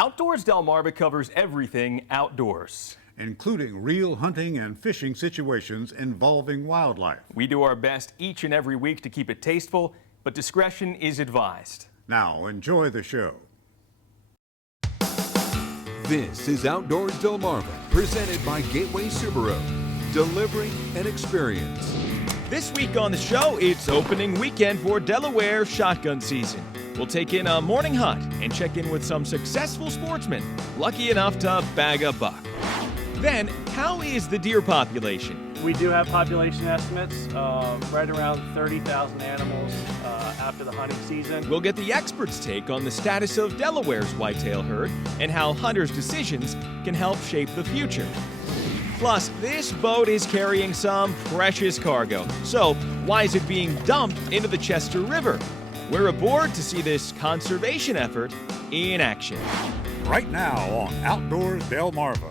Outdoors Delmarva covers everything outdoors, including real hunting and fishing situations involving wildlife. We do our best each and every week to keep it tasteful, but discretion is advised. Now enjoy the show. This is Outdoors Delmarva, presented by Gateway Subaru, delivering an experience. This week on the show, it's opening weekend for Delaware shotgun season. We'll take in a morning hunt and check in with some successful sportsmen lucky enough to bag a buck. Then, how is the deer population? We do have population estimates, right around 30,000 animals after the hunting season. We'll get the experts' take on the status of Delaware's whitetail herd and how hunters' decisions can help shape the future. Plus, this boat is carrying some precious cargo. So, why is it being dumped into the Chester River? We're aboard to see this conservation effort in action. Right now on Outdoors Delmarva.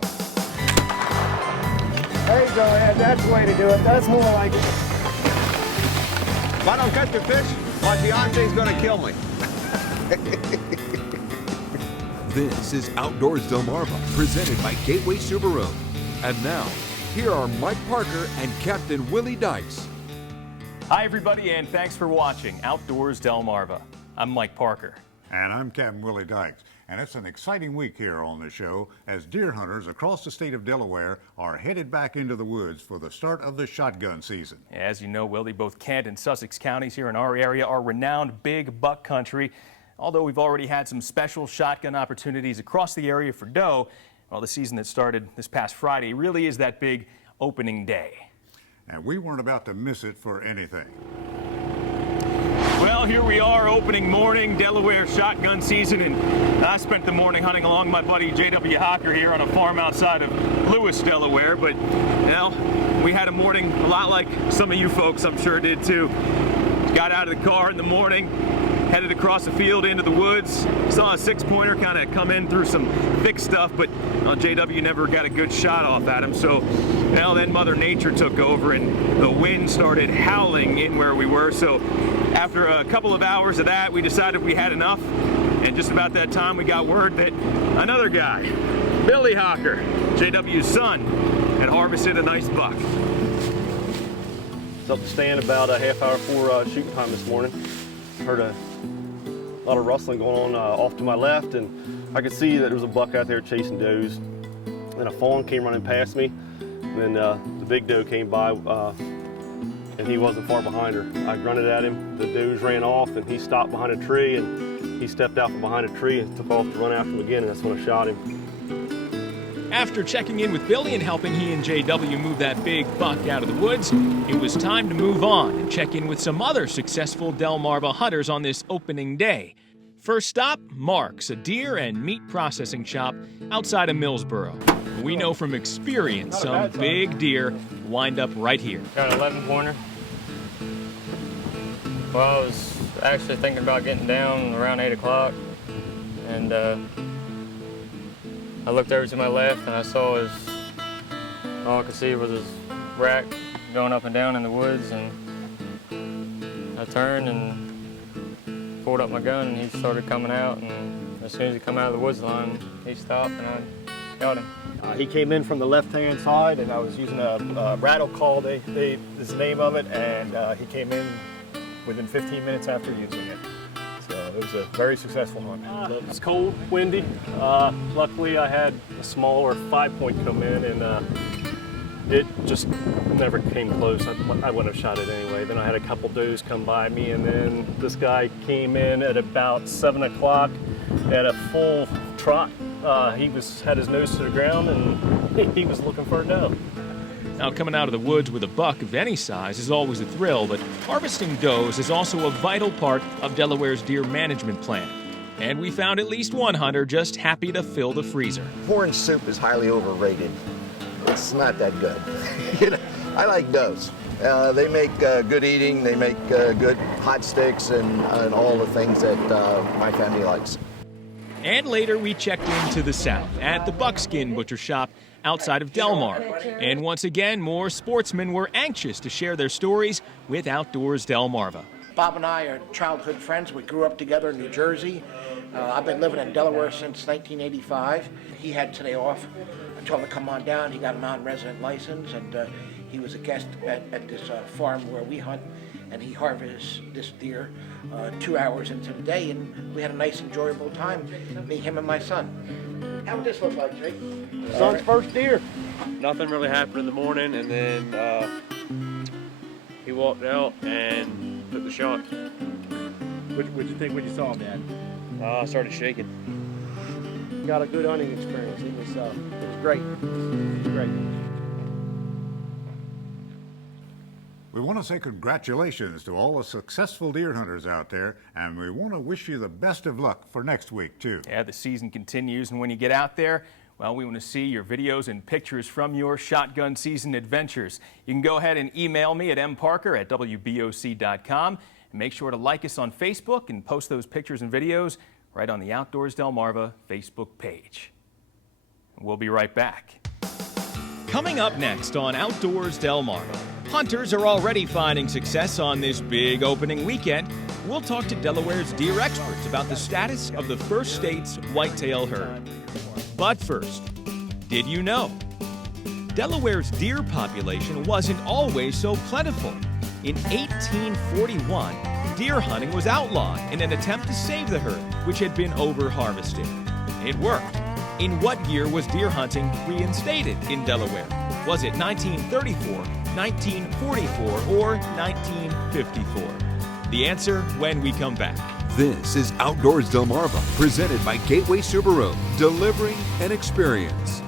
There you go, Ed. That's the way to do it. That's more like it. If I don't catch the fish, my fiance's gonna kill me. This is Outdoors Delmarva, presented by Gateway Subaru. And now, here are Mike Parker and Captain Willie Dykes. Hi, everybody, and thanks for watching Outdoors Delmarva. I'm Mike Parker. And I'm Captain Willie Dykes. And it's an exciting week here on the show as deer hunters across the state of Delaware are headed back into the woods for the start of the shotgun season. As you know, Willie, both Kent and Sussex counties here in our area are renowned big buck country. Although we've already had some special shotgun opportunities across the area for doe, well, the season that started this past Friday really is that big opening day. And we weren't about to miss it for anything. Well, here we are, opening morning, Delaware shotgun season, and I spent the morning hunting along my buddy J.W. Hocker here on a farm outside of Lewis, Delaware, but, you know, we had a morning a lot like some of you folks I'm sure did too. Got out of the car in the morning, headed across the field into the woods, saw a six-pointer kind of come in through some thick stuff, but JW never got a good shot off at him. So, well, then Mother Nature took over and the wind started howling in where we were. So after a couple of hours of that, we decided we had enough. And just about that time, we got word that another guy, Billy Hocker, JW's son, had harvested a nice buck. Up to stand about a half hour before shooting time this morning. Heard a lot of rustling going on off to my left, and I could see that there was a buck out there chasing does. Then a fawn came running past me, and then the big doe came by, and he wasn't far behind her. I grunted at him, the does ran off, and he stopped behind a tree, and he stepped out from behind a tree and took off to run after him again, and that's when I shot him. After checking in with Billy and helping he and JW move that big buck out of the woods, it was time to move on and check in with some other successful Delmarva hunters on this opening day. First stop, Mark's, a deer and meat processing shop outside of Millsboro. We know from experience some big deer wind up right here. Got an 11-pointer. Well, I was actually thinking about getting down around 8 o'clock, and I looked over to my left and I saw all I could see was his rack going up and down in the woods, and I turned and pulled up my gun and he started coming out, and as soon as he come out of the woods line, he stopped and I shot him. He came in from the left-hand side, and I was using a rattle call, is the name of it, and he came in within 15 minutes after using it. So it was a very successful hunt. It was cold, windy. Luckily, I had a smaller 5-point come in, and it just never came close. I wouldn't have shot it anyway. Then I had a couple does come by me, and then this guy came in at about 7 o'clock at a full trot. He had his nose to the ground, and he was looking for a doe. Now, coming out of the woods with a buck of any size is always a thrill, but harvesting does is also a vital part of Delaware's deer management plan. And we found at least one hunter just happy to fill the freezer. Corn soup is highly overrated. It's not that good. I like does. They make good eating, they make good hot sticks and all the things that my family likes. And later we checked into the south at the Buckskin Butcher Shop outside of Delmarva. And once again, more sportsmen were anxious to share their stories with Outdoors Delmarva. Bob and I are childhood friends. We grew up together in New Jersey. I've been living in Delaware since 1985. He had today off. I told him to come on down. He got a non-resident license, and he was a guest at this farm where we hunt, and he harvests this deer 2 hours into the day, and we had a nice, enjoyable time, me, him, and my son. How would this look like, Jake? Son's first deer. Nothing really happened in the morning, and then he walked out and took the shot. What'd you think when you saw him, Dad? I started shaking. Got a good hunting experience. It was great. It was great. We want to say congratulations to all the successful deer hunters out there, and we want to wish you the best of luck for next week, too. Yeah, the season continues, and when you get out there, well, we want to see your videos and pictures from your shotgun season adventures. You can go ahead and email me at mparker@wboc.com, and make sure to like us on Facebook and post those pictures and videos right on the Outdoors Delmarva Facebook page. We'll be right back. Coming up next on Outdoors Delmarva, hunters are already finding success on this big opening weekend. We'll talk to Delaware's deer experts about the status of the first state's whitetail herd. But first, did you know? Delaware's deer population wasn't always so plentiful. In 1841, deer hunting was outlawed in an attempt to save the herd, which had been over-harvested. It worked. In what year was deer hunting reinstated in Delaware? Was it 1934, 1944, or 1954? The answer when we come back. This is Outdoors Delmarva, presented by Gateway Subaru, delivering an experience.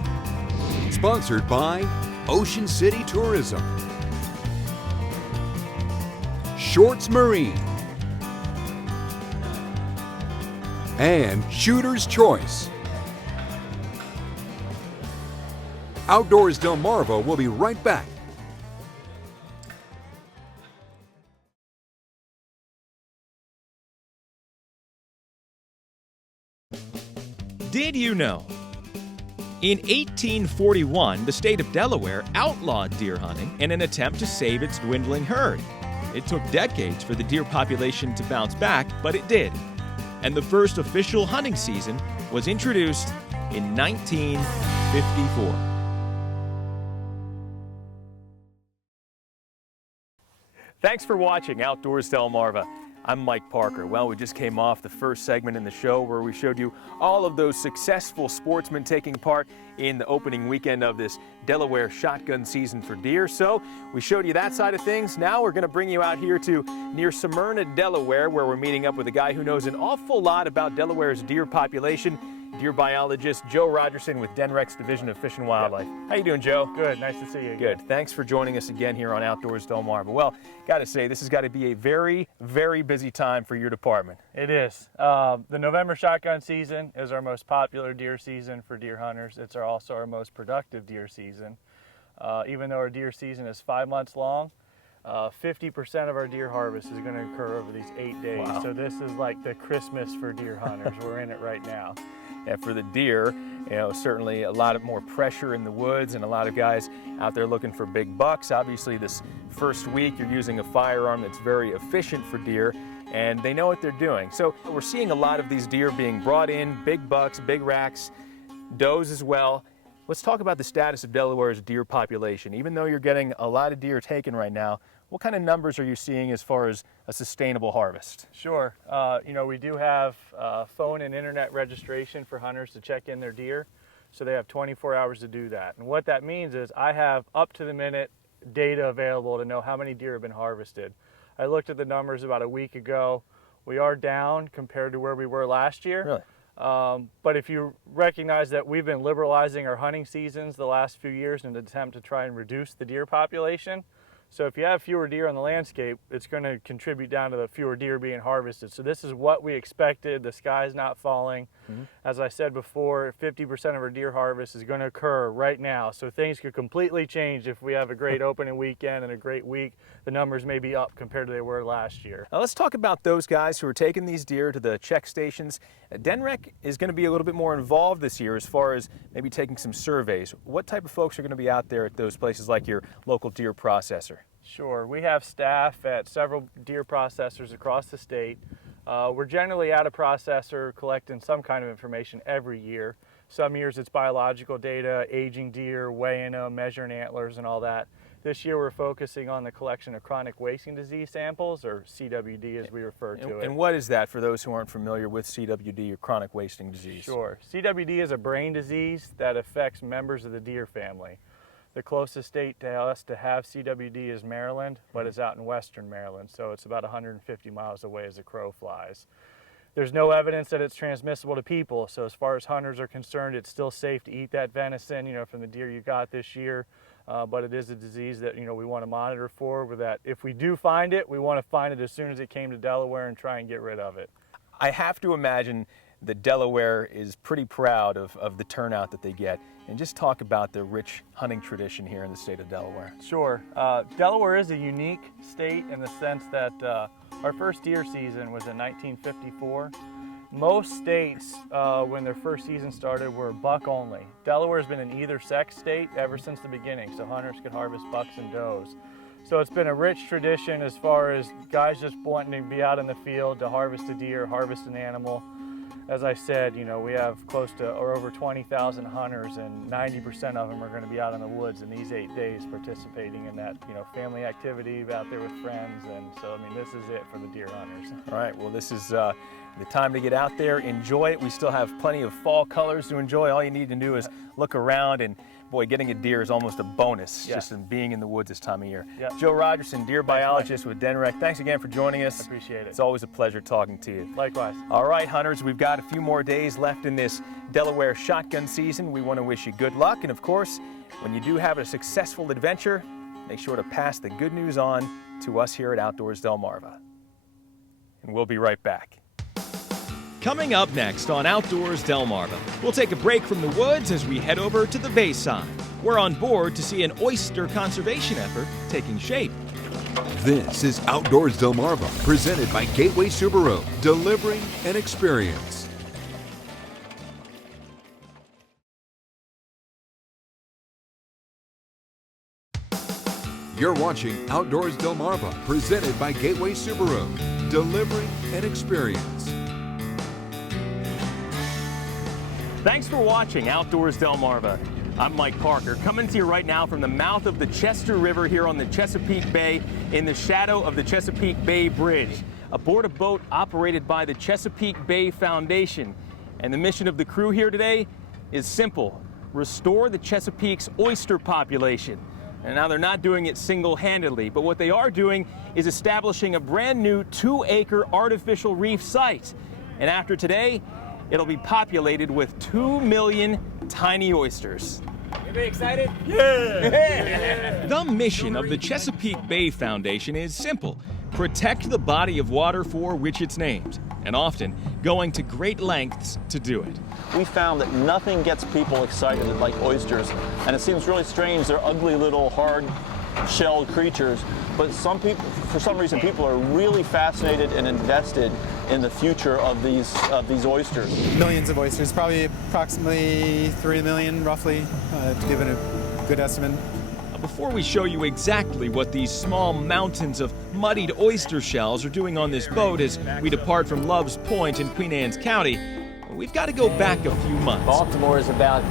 Sponsored by Ocean City Tourism, Shorts Marine, and Shooter's Choice. Outdoors Delmarva will be right back. Did you know? In 1841, the state of Delaware outlawed deer hunting in an attempt to save its dwindling herd. It took decades for the deer population to bounce back, but it did. And the first official hunting season was introduced in 1954. Thanks for watching Outdoors Delmarva. I'm Mike Parker. Well, we just came off the first segment in the show where we showed you all of those successful sportsmen taking part in the opening weekend of this Delaware shotgun season for deer. So we showed you that side of things. Now we're going to bring you out here to near Smyrna, Delaware, where we're meeting up with a guy who knows an awful lot about Delaware's deer population, deer biologist Joe Rogerson with Denrex Division of Fish and Wildlife. How you doing, Joe? Good, nice to see you again. Good. Thanks for joining us again here on Outdoors Delmarva. Well, got to say, this has got to be a very, very busy time for your department. It is. The November shotgun season is our most popular deer season for deer hunters. It's also our most productive deer season. Even though our deer season is 5 months long, 50% of our deer harvest is going to occur over these 8 days. Wow. So this is like the Christmas for deer hunters. We're in it right now. And for the deer, you know, certainly a lot of more pressure in the woods and a lot of guys out there looking for big bucks. Obviously, this first week you're using a firearm that's very efficient for deer, and they know what they're doing. So we're seeing a lot of these deer being brought in, big bucks, big racks, does as well. Let's talk about the status of Delaware's deer population. Even though you're getting a lot of deer taken right now, what kind of numbers are you seeing as far as a sustainable harvest? Sure. You know, we do have phone and internet registration for hunters to check in their deer, so they have 24 hours to do that. And what that means is I have up-to-the-minute data available to know how many deer have been harvested. I looked at the numbers about a week ago. We are down compared to where we were last year. Really? But if you recognize that we've been liberalizing our hunting seasons the last few years in an attempt to try and reduce the deer population, so if you have fewer deer on the landscape, it's going to contribute down to the fewer deer being harvested. So this is what we expected. The sky's not falling. Mm-hmm. As I said before, 50% of our deer harvest is going to occur right now. So things could completely change if we have a great opening weekend and a great week. The numbers may be up compared to they were last year. Now let's talk about those guys who are taking these deer to the check stations. Denrec is going to be a little bit more involved this year as far as maybe taking some surveys. What type of folks are going to be out there at those places like your local deer processor? Sure. We have staff at several deer processors across the state. We're generally at a processor collecting some kind of information every year. Some years it's biological data, aging deer, weighing them, measuring antlers and all that. This year we're focusing on the collection of chronic wasting disease samples, or CWD as we refer to it. And what is that for those who aren't familiar with CWD, or chronic wasting disease? Sure. CWD is a brain disease that affects members of the deer family. The closest state to us to have CWD is Maryland, but it's out in western Maryland, so it's about 150 miles away as the crow flies. There's no evidence that it's transmissible to people, so as far as hunters are concerned, it's still safe to eat that venison, from the deer you got this year. But it is a disease that we want to monitor for. With that, if we do find it, we want to find it as soon as it came to Delaware and try and get rid of it. I have to imagine that Delaware is pretty proud of the turnout that they get. And just talk about the rich hunting tradition here in the state of Delaware. Sure. Delaware is a unique state in the sense that our first deer season was in 1954. Most states, when their first season started, were buck only. Delaware's been an either sex state ever since the beginning, so hunters could harvest bucks and does. So it's been a rich tradition as far as guys just wanting to be out in the field to harvest a deer, harvest an animal. As I said, we have close to or over 20,000 hunters, and 90% of them are going to be out in the woods in these 8 days participating in that, family activity out there with friends. And so, this is it for the deer hunters. All right, well, this is the time to get out there, enjoy it. We still have plenty of fall colors to enjoy. All you need to do is look around, and boy, getting a deer is almost a bonus just in being in the woods this time of year. Yep. Joe Rogerson, deer biologist with DenRec. Thanks again for joining us. I appreciate it. It's always a pleasure talking to you. Likewise. All right, hunters, we've got a few more days left in this Delaware shotgun season. We want to wish you good luck, and of course, when you do have a successful adventure, make sure to pass the good news on to us here at Outdoors Delmarva. And we'll be right back. Coming up next on Outdoors Delmarva, we'll take a break from the woods as we head over to the bayside. We're on board to see an oyster conservation effort taking shape. This is Outdoors Delmarva, presented by Gateway Subaru, delivering an experience. You're watching Outdoors Delmarva, presented by Gateway Subaru, delivering an experience. Thanks for watching Outdoors Delmarva. I'm Mike Parker, coming to you right now from the mouth of the Chester River here on the Chesapeake Bay in the shadow of the Chesapeake Bay Bridge, aboard a boat operated by the Chesapeake Bay Foundation. And the mission of the crew here today is simple: restore the Chesapeake's oyster population. And now they're not doing it single-handedly, but what they are doing is establishing a brand new 2-acre artificial reef site. And after today, it'll be populated with 2 million tiny oysters. Everybody excited? Yeah! The mission of the Chesapeake Bay Foundation is simple: protect the body of water for which it's named, and often going to great lengths to do it. We found that nothing gets people excited like oysters, and it seems really strange. They're ugly little hard-shelled creatures, but for some reason, people are really fascinated and invested in the future of these oysters. Millions of oysters, probably approximately 3 million, roughly, to give it a good estimate. Before we show you exactly what these small mountains of muddied oyster shells are doing on this boat as we depart from Love's Point in Queen Anne's County, we've got to go back a few months. Baltimore is about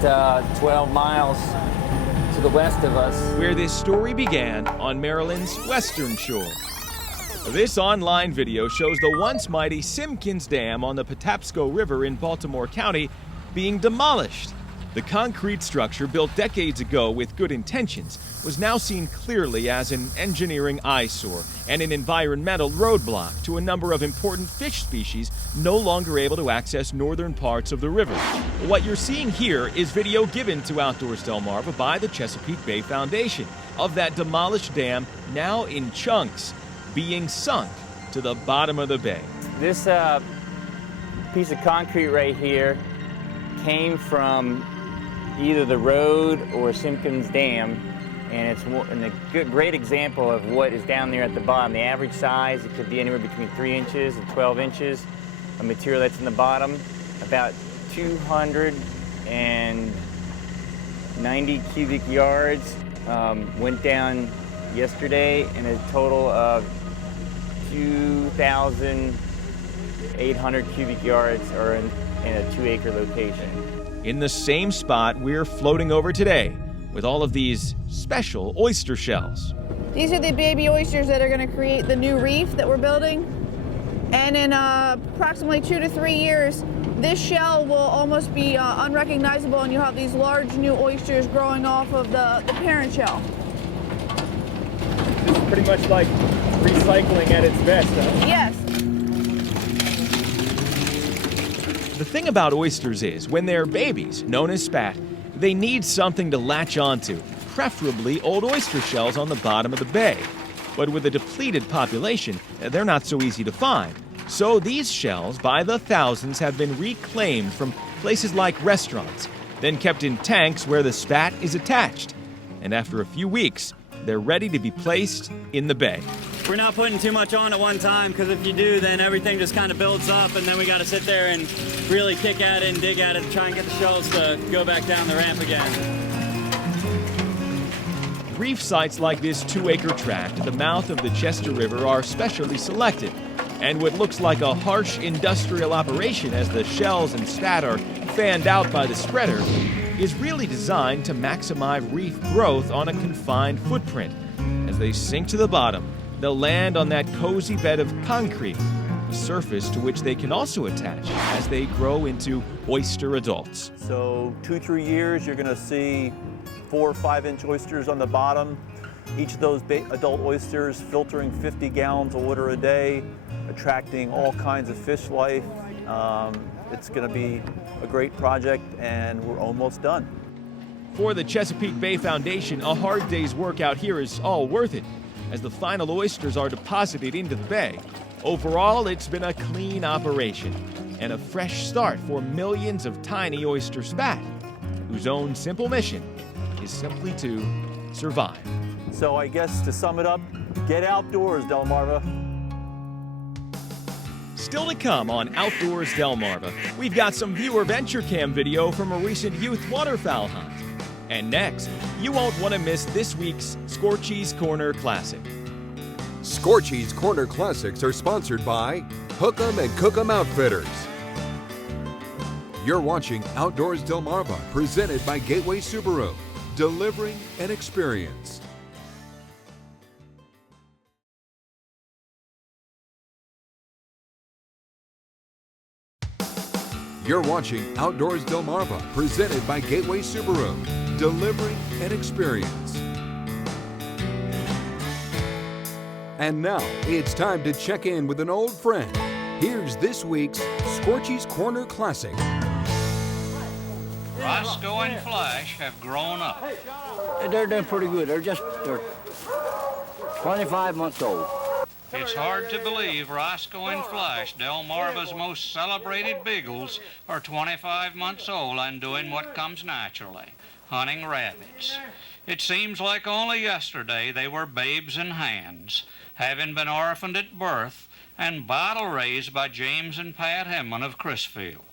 12 miles to the west of us, where this story began on Maryland's western shore. This online video shows the once mighty Simpkins Dam on the Patapsco River in Baltimore County being demolished. The concrete structure, built decades ago with good intentions, was now seen clearly as an engineering eyesore and an environmental roadblock to a number of important fish species no longer able to access northern parts of the river. What you're seeing here is video given to Outdoors Delmarva by the Chesapeake Bay Foundation of that demolished dam, now in chunks, being sunk to the bottom of the bay. This piece of concrete right here came from either the road or Simpkins Dam, and it's a great example of what is down there at the bottom. The average size, it could be anywhere between 3 inches and 12 inches of material that's in the bottom. About 290 cubic yards went down yesterday, and a total of 2,800 cubic yards are in a 2-acre location. In the same spot we're floating over today, with all of these special oyster shells. These are the baby oysters that are going to create the new reef that we're building. And in approximately 2 to 3 years, this shell will almost be unrecognizable, and you'll have these large new oysters growing off of the parent shell. This is pretty much like recycling at its best, huh? Yes. The thing about oysters is, when they're babies, known as spat, they need something to latch onto, preferably old oyster shells on the bottom of the bay. But with a depleted population, they're not so easy to find. So these shells, by the thousands, have been reclaimed from places like restaurants, then kept in tanks where the spat is attached. And after a few weeks, they're ready to be placed in the bay. We're not putting too much on at one time, because if you do, then everything just kind of builds up, and then we got to sit there and really kick at it and dig at it to try and get the shells to go back down the ramp again. Reef sites like this 2-acre tract at the mouth of the Chester River are specially selected. And what looks like a harsh industrial operation as the shells and spat are fanned out by the spreader is really designed to maximize reef growth on a confined footprint. As they sink to the bottom, they'll land on that cozy bed of concrete, a surface to which they can also attach as they grow into oyster adults. So 2-3 years, you're going to see 4 or 5-inch oysters on the bottom. Each of those adult oysters filtering 50 gallons of water a day, attracting all kinds of fish life. It's going to be a great project, and we're almost done. For the Chesapeake Bay Foundation, a hard day's work out here is all worth it, as the final oysters are deposited into the bay. Overall, it's been a clean operation and a fresh start for millions of tiny oyster spat, whose own simple mission is simply to survive. So I guess to sum it up, get outdoors, Delmarva. Still to come on Outdoors Delmarva, we've got some viewer venture cam video from a recent youth waterfowl hunt. And next, you won't want to miss this week's Scorchy's Corner Classic. Scorchy's Corner Classics are sponsored by Hook 'em and Cook 'em Outfitters. You're watching Outdoors Delmarva, presented by Gateway Subaru, delivering an experience. You're watching Outdoors Delmarva, presented by Gateway Subaru, delivering an experience. And now, it's time to check in with an old friend. Here's this week's Scorchy's Corner Classic. Roscoe and Flash have grown up. They're doing pretty good. They're 25 months old. It's hard to believe Roscoe and Flash, Delmarva's most celebrated beagles, are 25 months old and doing what comes naturally, hunting rabbits. It seems like only yesterday they were babes in hands, having been orphaned at birth and bottle raised by James and Pat Hemman of Chrisfield.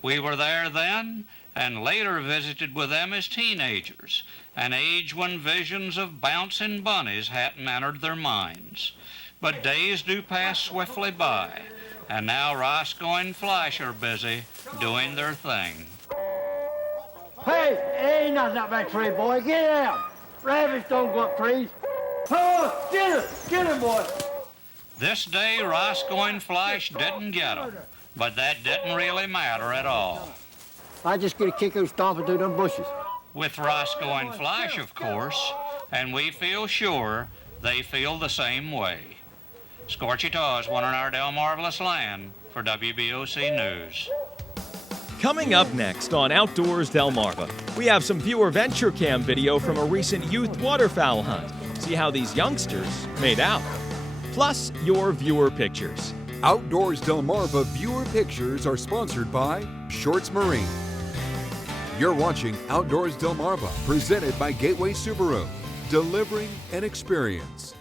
We were there then and later visited with them as teenagers, an age when visions of bouncing bunnies hadn't entered their minds. But days do pass swiftly by, and now Roscoe and Flash are busy doing their thing. Hey, ain't nothing up that tree, boy. Get out. Rabbits don't go up trees. Oh, get him, boy. This day, Roscoe and Flash didn't get them, but that didn't really matter at all. I just get a kick of stomping through them bushes. With Roscoe and Flash, of course, and we feel sure they feel the same way. Scorchy Taws, one in our Delmarvelous land, for WBOC News. Coming up next on Outdoors Delmarva, we have some viewer venture cam video from a recent youth waterfowl hunt. See how these youngsters made out. Plus, your viewer pictures. Outdoors Delmarva viewer pictures are sponsored by Shorts Marine. You're watching Outdoors Delmarva, presented by Gateway Subaru, delivering an experience.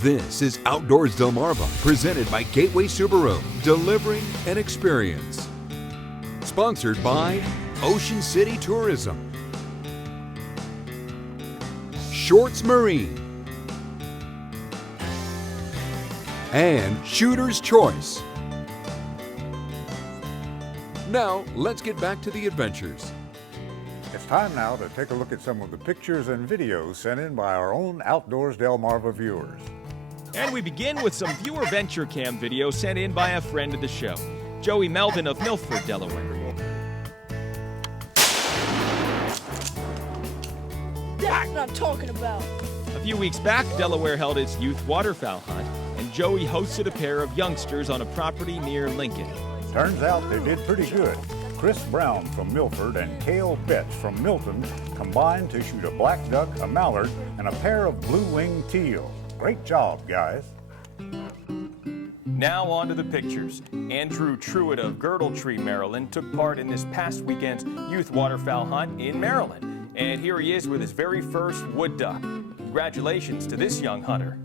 This is Outdoors Delmarva, presented by Gateway Subaru, delivering an experience. Sponsored by Ocean City Tourism, Shorts Marine, and Shooter's Choice. Now, let's get back to the adventures. It's time now to take a look at some of the pictures and videos sent in by our own Outdoors Delmarva viewers. And we begin with some viewer venture cam video sent in by a friend of the show, Joey Melvin of Milford, Delaware. That's what I'm talking about. A few weeks back, Delaware held its youth waterfowl hunt, and Joey hosted a pair of youngsters on a property near Lincoln. Turns out they did pretty good. Chris Brown from Milford and Cale Betts from Milton combined to shoot a black duck, a mallard, and a pair of blue-winged teal. Great job, guys. Now on to the pictures. Andrew Truitt of Girdletree, Maryland, took part in this past weekend's youth waterfowl hunt in Maryland. And here he is with his very first wood duck. Congratulations to this young hunter.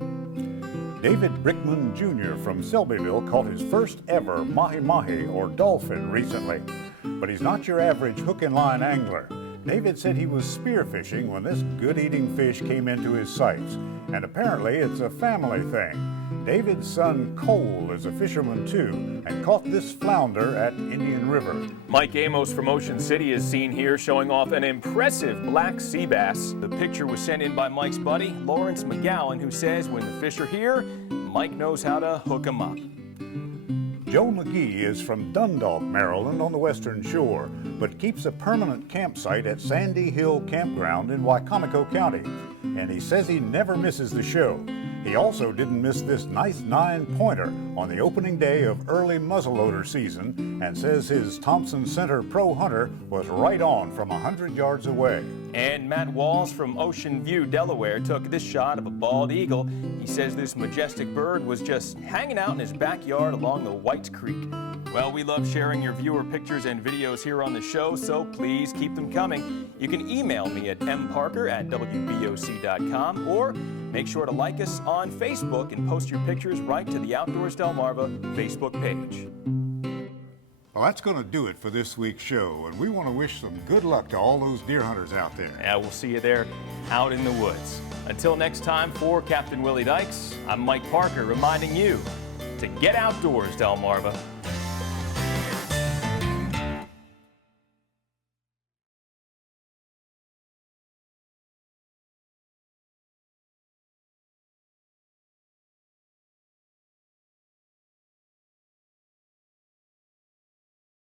David Brickman Jr. from Selbyville caught his first ever mahi-mahi or dolphin recently. But he's not your average hook and line angler. David said he was spearfishing when this good-eating fish came into his sights. And apparently it's a family thing. David's son Cole is a fisherman too and caught this flounder at Indian River. Mike Amos from Ocean City is seen here showing off an impressive black sea bass. The picture was sent in by Mike's buddy, Lawrence McGowan, who says when the fish are here, Mike knows how to hook them up. Joe McGee is from Dundalk, Maryland on the western shore, but keeps a permanent campsite at Sandy Hill Campground in Wicomico County. And he says he never misses the show. He also didn't miss this nice 9-pointer on the opening day of early muzzleloader season and says his Thompson Center Pro Hunter was right on from 100 yards away. And Matt Walls from Ocean View, Delaware, took this shot of a bald eagle. He says this majestic bird was just hanging out in his backyard along the White Creek. Well, we love sharing your viewer pictures and videos here on the show, so please keep them coming. You can email me at mparker@wboc.com or make sure to like us on Facebook and post your pictures right to the Outdoors Delmarva Facebook page. Well, that's going to do it for this week's show, and we want to wish some good luck to all those deer hunters out there. Yeah, we'll see you there out in the woods. Until next time, for Captain Willie Dykes, I'm Mike Parker reminding you to get outdoors, Delmarva.